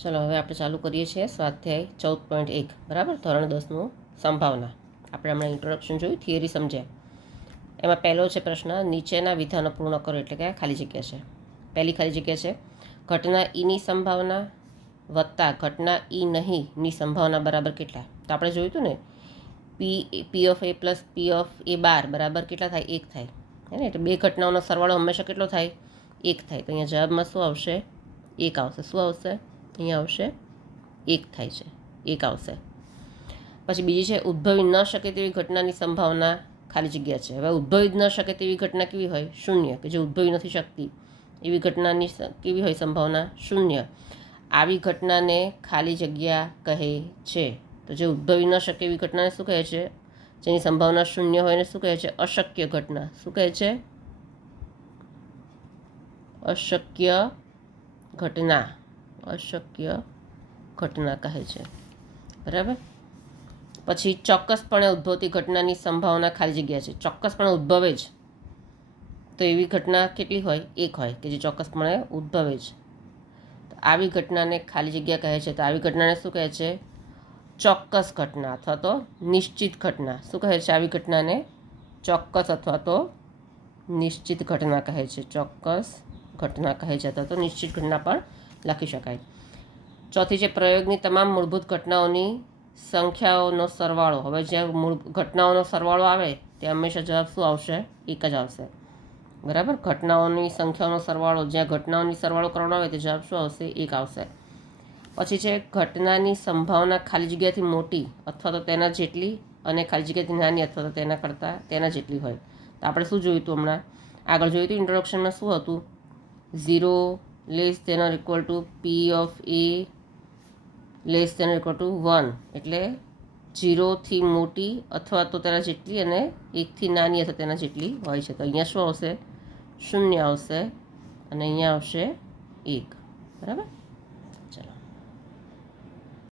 ચલો હવે આપણે ચાલુ કરીએ છીએ સ્વાધ્યાય 14.1 બરાબર, ધોરણ 10નું સંભાવના. આપણે હમણાં ઇન્ટ્રોડક્શન જોયું, થિયરી સમજ્યા. એમાં પહેલો છે પ્રશ્ન, નીચેના વિધાનો પૂર્ણ કરો, એટલે કે ખાલી જગ્યા છે. પહેલી ખાલી જગ્યા છે, ઘટના ઈની સંભાવના વત્તા ઘટના ઈ નહીંની સંભાવના બરાબર કેટલા? તો આપણે જોયું હતું ને, P of A plus P of A bar બરાબર કેટલા થાય? 1 થાય. હે ને? એટલે બે ઘટનાઓનો સરવાળો હંમેશા કેટલો થાય? 1 થાય. તો અહીંયા જવાબમાં શું આવશે? 1 આવશે. શું આવશે? અહીંયા આવશે 1 થાય છે, 1 આવશે. પછી બીજી છે, ઉદ્ભવી ન શકે તેવી ઘટનાની સંભાવના ખાલી જગ્યા છે. હવે ઉદ્ભવી જ ન શકે તેવી ઘટના કેવી હોય? 0, કે જે ઉદ્ભવી નથી શકતી એવી ઘટનાની કેવી હોય સંભાવના? 0. આવી ઘટનાને ખાલી જગ્યા કહે છે. તો જે ઉદ્ભવી ન શકે એવી ઘટનાને શું કહે છે? જેની સંભાવના 0 હોય ને શું કહે છે? અશક્ય ઘટના. શું કહે છે? અશક્ય ઘટના. અશક્ય ઘટના કહે છે. બરાબર. પછી ચોક્કસપણે ઉદ્ભવતી ઘટનાની સંભાવના ખાલી જગ્યા છે. ચોક્કસપણે ઉદ્ભવે જ તો એવી ઘટના કેટલી હોય? 1 હોય, કે જે ચોક્કસપણે ઉદ્ભવે જ. તો આવી ઘટનાને ખાલી જગ્યા કહે છે. તો આવી ઘટનાને શું કહે છે? ચોક્કસ ઘટના અથવા તો નિશ્ચિત ઘટના. શું કહે છે આવી ઘટનાને? ચોક્કસ અથવા તો નિશ્ચિત ઘટના કહે છે. ચોક્કસ ઘટના કહે છે અથવા તો નિશ્ચિત ઘટના પણ લખી શકાય. ચોથી છે, પ્રયોગની તમામ મૂળભૂત ઘટનાઓની સંખ્યાઓનો સરવાળો. હવે જ્યાં ઘટનાઓનો સરવાળો આવે તે હંમેશા જવાબ શું આવશે? 1 જ આવશે. બરાબર. ઘટનાઓની સંખ્યાઓનો સરવાળો, જ્યાં ઘટનાઓની સરવાળો કરવાનો આવે તે જવાબ શું આવશે? 1 આવશે. પછી છે, ઘટનાની સંભાવના ખાલી જગ્યાથી મોટી અથવા તો તેના જેટલી અને ખાલી જગ્યાથી નાની અથવા તો તેના જેટલી હોય. તો આપણે શું જોયું હતું હમણાં? આગળ જોયું હતું ઇન્ટ્રોડક્શનમાં શું હતું? 0 less than or equal to P of A less than or equal to 1, એટલે 0થી મોટી અથવા તો તેના જેટલી અને 1થી નાની અથવા તેના જેટલી હોય છે. તો અહીંયા શું આવશે? 0 આવશે અને અહીંયા આવશે 1. બરાબર.